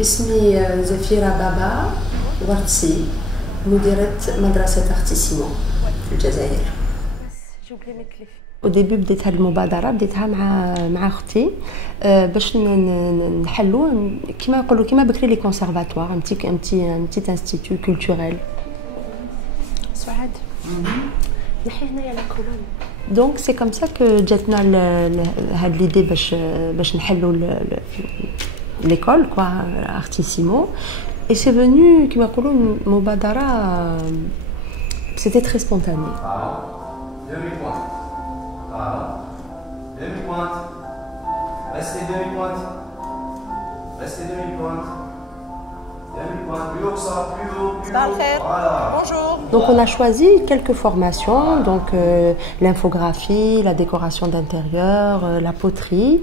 اسمي زفيرة بابا ورتسي مديرة مدرسة أختيسيمو في الجزائر. Au début بديت هذه المبادرة بديتها مع أختي باش نحلوا كما يقولوا كما بكري لي كونسيرفاتوار un petit institut culturel. سعاد نحي هنايا لا كولون. Donc c'est comme ça que جاتنا هاد l'idée باش نحلوا l'école quoi Artissimo et c'est venu كما يقولوا مبادرة c'était très spontané. Demi-pointe. Restez demi-pointe. Restez demi-pointe. Demi-pointe. Plus haut que ça, plus haut, plus haut. Voilà. Bonjour. Donc on a choisi quelques formations, donc l'infographie, la décoration d'intérieur, la poterie.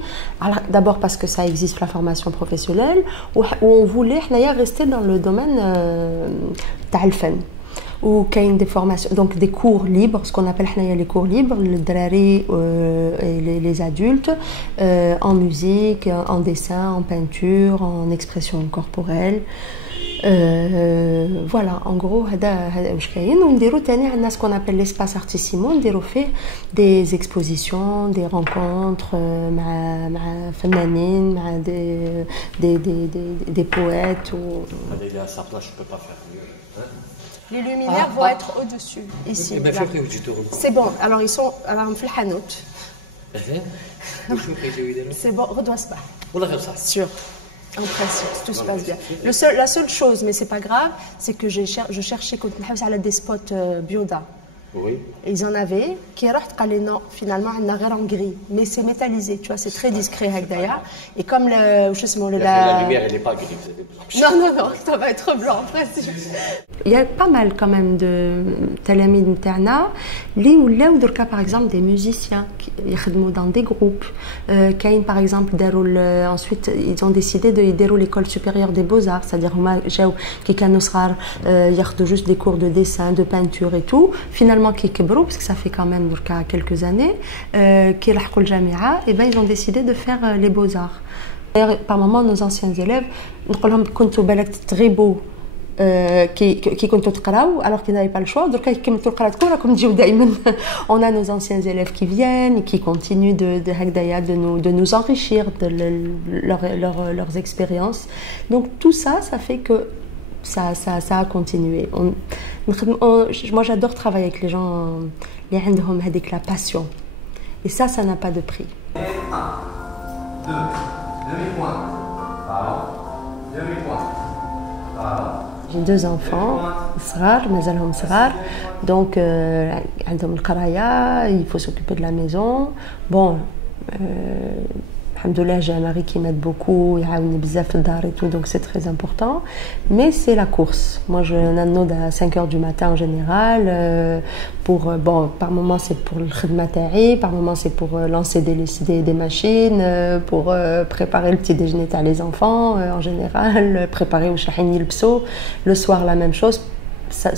D'abord parce que ça existe la formation professionnelle, où on voulait rester dans le domaine d'Alfen. Ou qu'il y a des formations, donc des cours libres, ce qu'on appelle les cours libres, le drari et les adultes, en musique, en dessin, en peinture, en expression corporelle. Voilà, en gros, on a ce qu'on appelle l'espace Artissimo, on fait des expositions, des rencontres, des poètes. À sa place, je ne peux pas faire mieux. Les luminaires vont être au-dessus, ici. C'est bon, alors ils sont à la hanout. C'est bon, redouce pas. Sûr, en principe, tout se passe bien. La seule chose, mais c'est pas grave, c'est que je cherchais des spots bioda. Oui. Et ils en avaient, qui non, finalement, on a en gris, mais c'est métallisé, tu vois, c'est très discret d'ailleurs. Et comme la lumière, elle n'est pas grise, elle est blanche. Non, ça va être blanc, en principe. Il y a pas mal quand même de talamid interna, par exemple des musiciens qui travaillent dans des groupes. Kain par exemple, ensuite ils ont décidé de dérouler l'école supérieure des beaux-arts, c'est-à-dire qui ils juste des cours de dessin, de peinture et tout. Finalement qui كبروا parce que ça fait quand même quelques années qui لحقوا الجامعة et ben ils ont décidé de faire les beaux-arts. Par moment nos anciens élèves نقول لهم كنتوا بالك تغيبوا كي كنتوا تقراو alors qu'ils n'avaient pas le choix دركا كيكملوا قراءتكم راكم تجيو دائما. On a nos anciens élèves qui viennent et qui continuent de nous enrichir de leurs expériences. Donc tout ça fait que ça a continué. Moi j'adore travailler avec les gens qui ont la passion. Et ça n'a pas de prix. 1, 2, demi-pointe. Demi-pointe. J'ai 2 enfants, donc il faut s'occuper de la maison. Bon, alhamdoulilah, j'ai un mari qui m'aide beaucoup, et tout, donc c'est très important. Mais c'est la course. Moi, je n'annode à 5h du matin en général. Par moment c'est pour le khidmatari, par moment c'est pour lancer des machines, pour préparer le petit déjeuner à les enfants en général, préparer au shahini le pso. Le soir la même chose.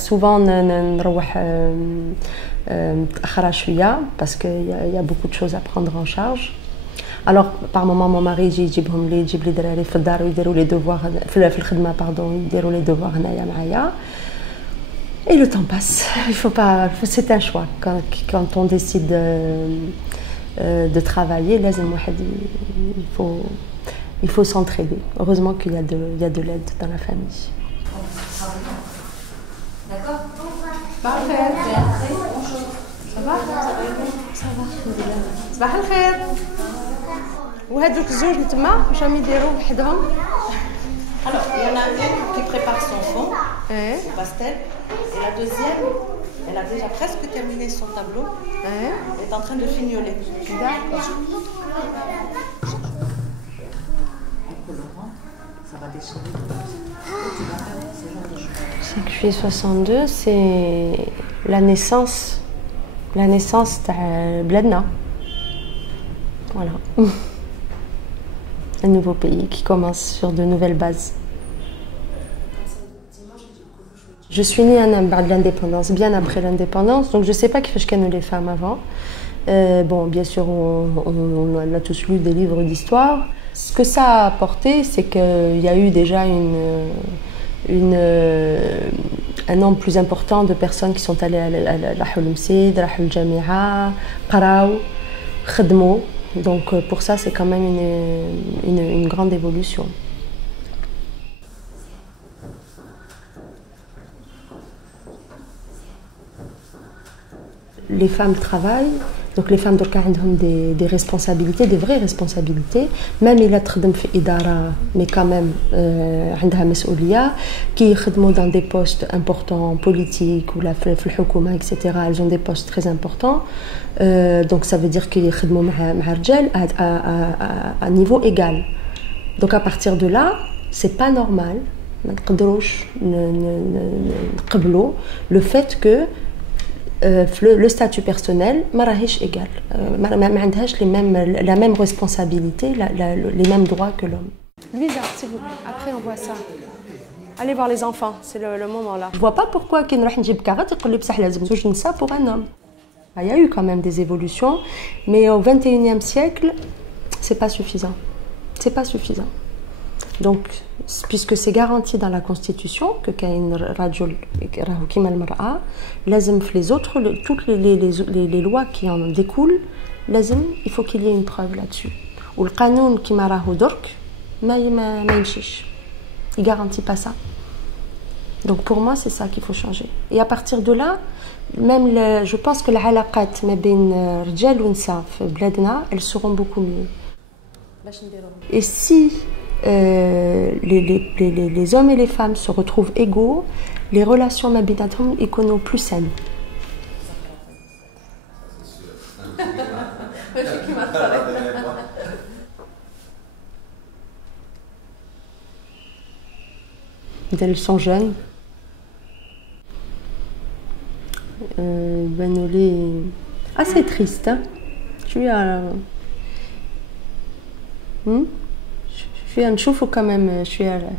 Souvent نروح متأخرة شوية parce qu'il y a beaucoup de choses à prendre en charge. Alors par moment mon mari يجيب لي دراري في الدار ويديروا les devoirs في الخدمة يديروا les devoirs هنايا معايا. Et le temps passe. Il faut pas, c'est un choix. Quand on décide de travailler, il faut Il faut s'entraider. Heureusement qu'il y a de l'aide dans la famille. D'accord. Parfait. Ça va? Ça va. صباح الخير. وهذوك الزوج اللي تما واش راهم يديروا وحدهم؟ Alors, il y en a une qui prépare son fond, son pastel, et la deuxième, elle a déjà presque terminé son tableau, elle est en train de fignoler. D'accord. Ça va déchirer. C'est que juillet 62, c'est la naissance de Bladna. Voilà. Un nouveau pays qui commence sur de nouvelles bases. Je suis née en de l'indépendance, bien après l'indépendance, donc je ne sais pas qui fait les femmes avant. Bon, bien sûr, on a tous lu des livres d'histoire. Ce que ça a apporté, c'est qu'il y a eu déjà un nombre plus important de personnes qui sont allées à l'Msid, à l'Jami'a, Qaraw, Khedmo. Donc pour ça, c'est quand même une grande évolution. Les femmes travaillent, donc les femmes ont des responsabilités, des vraies responsabilités. Même il a travaillé dans l'idara, mais quand même, qui travaillent dans des postes importants, politiques ou la Hukuma, etc. Elles ont des postes très importants. Donc ça veut dire qu'ils travaillent à un niveau égal. Donc à partir de là, c'est pas normal. Le fait que le statut personnel n'est égal. La même responsabilité, les mêmes droits que l'homme. Louisa, s'il vous plaît, après on voit ça. Allez voir les enfants, c'est le moment là. Je ne vois pas pourquoi il y a ça pour un homme. Il y a eu quand même des évolutions, mais au XXIe siècle, c'est pas suffisant. C'est pas suffisant. Donc, puisque c'est garanti dans la Constitution que كاين رجل راهو كيما المرأة, لازم في les autres, toutes les lois qui en découlent, لازم il faut qu'il y ait une preuve là-dessus. والقانون كيما راهو درك ما يمشيش. Il garantit pas ça. Donc pour moi, c'est ça qu'il faut changer. Et à partir de là, même je pense que العلاقات ما بين رجال ونساء في بلادنا, elles seront beaucoup mieux. Et si les hommes et les femmes se retrouvent égaux, les relations mabinatum icono plus saines. Elles sont jeunes. Assez triste. Hein? Tu as. نشوفوا quand même شويه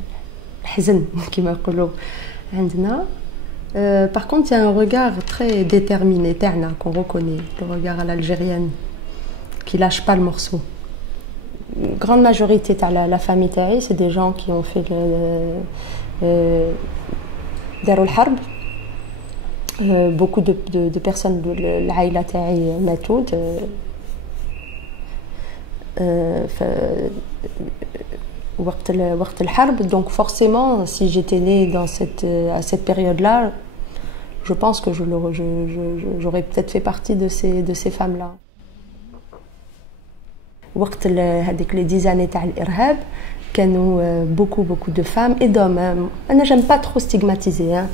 الحزن كما يقولوا عندنا. Par contre, il y a un regard très déterminé تاعنا qu'on reconnaît, le regard à l'algérienne qui lâche pas le morceau. Grande majorité de la famille تاعي, c'est des gens qui ont fait داروا الحرب. Beaucoup de personnes de العائلة تاعي ماتوا وقت الحرب. Donc forcément, si j'étais née à cette période-là, je pense que j'aurais peut-être fait partie de ces femmes-là. وقت هذيك les 10 années تاع الإرهاب كانوا beaucoup de femmes et d'hommes. أنا j'aime pas trop stigmatiser.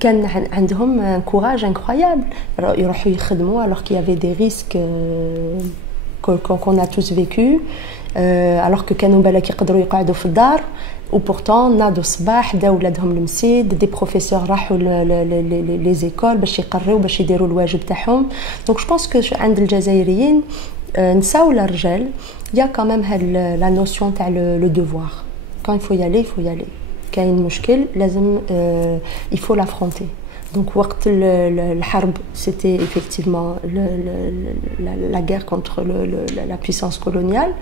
كان عندهم un courage incroyable. يروحوا يخدموا alors qu'il y avait des risques qu'on a tous vécu. Alors que كانوا بالك يقدروا يقعدوا في الدار, و pourtant ناضوا الصباح داو ولادهم للمسجد, des professeurs راحوا les écoles باش يقريو باش يديروا الواجب تاعهم. Donc je pense que عند الجزائريين نساو ولا رجال, il y a quand même la notion تاع le devoir. Quand il faut y aller, il faut y aller. كاين مشكل لازم il faut l'affronter. Donc وقت الحرب, c'était effectivement la guerre contre la puissance coloniale.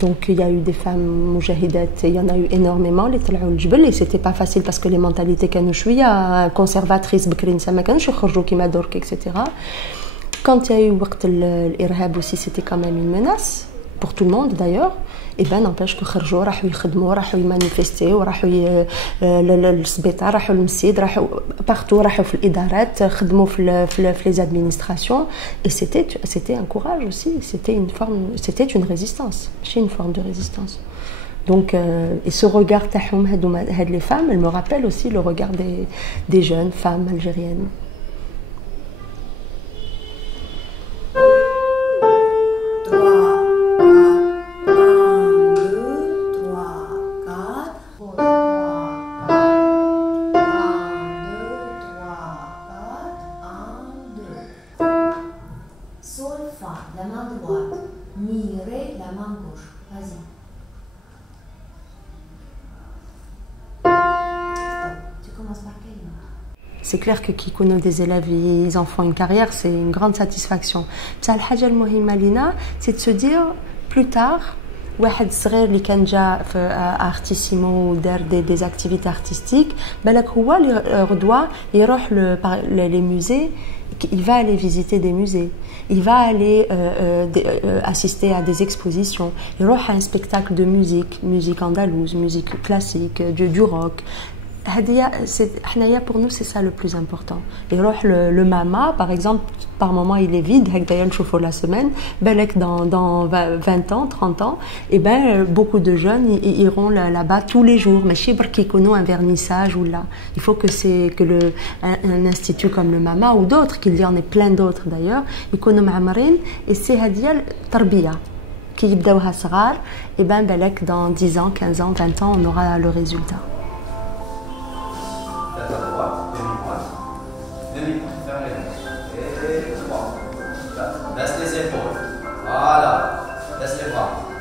Donc il y a eu des femmes mujahidat, il y en a eu énormément les طلعوا الجبل, et c'était pas facile parce que les mentalités كانوا شويه conservatrices بكري نسا ما كانوش يخرجوا كيما درك, etc. Quand il y a eu وقت الإرهاب aussi, c'était quand même une menace pour tout le monde d'ailleurs. Et ben n'empêche que خرجوا راحوا يخدموا راحوا يمانيفيستيو راحوا للسبيطار راحوا للمسجد راحوا partout راحوا في الإدارات خدموا في les administrations et c'était un courage aussi, c'était une résistance, c'est une forme de résistance. Donc et ce regard تاعهم هاد les femmes, elles me rappellent aussi le regard des jeunes femmes algériennes. La main droite, mi, ré, la main gauche. Vas-y. Stop. Tu commences par quelle note? C'est clair que qui connaît des élèves, ils en font une carrière, c'est une grande satisfaction. بصح الحاجة المهمة لينا c'est de se dire plus tard واحد صغير اللي كان جا في ارتيسيمو ودار des activités artistiques بالك هو اللي غدوة يروح les musées. Il va aller visiter des musées, il va aller assister à des expositions, il va à un spectacle de musique andalouse, musique classique, du rock. Pour nous, c'est ça le plus important. Le mama, par exemple, par moment il est vide, la semaine, dans 20 ans, 30 ans, et ben beaucoup de jeunes iront là-bas tous les jours. Mais chez Barkikono, un vernissage ou là, il faut que un institut comme le mama ou d'autres, qu'il y en ait plein d'autres d'ailleurs, يكونوا معمرين et c'est هذه التربية qui يبداوها صغار et ben بالك dans 10 ans, 15 ans, 20 ans, on aura le résultat. Vers les épaules. Voilà. Laisse les bras.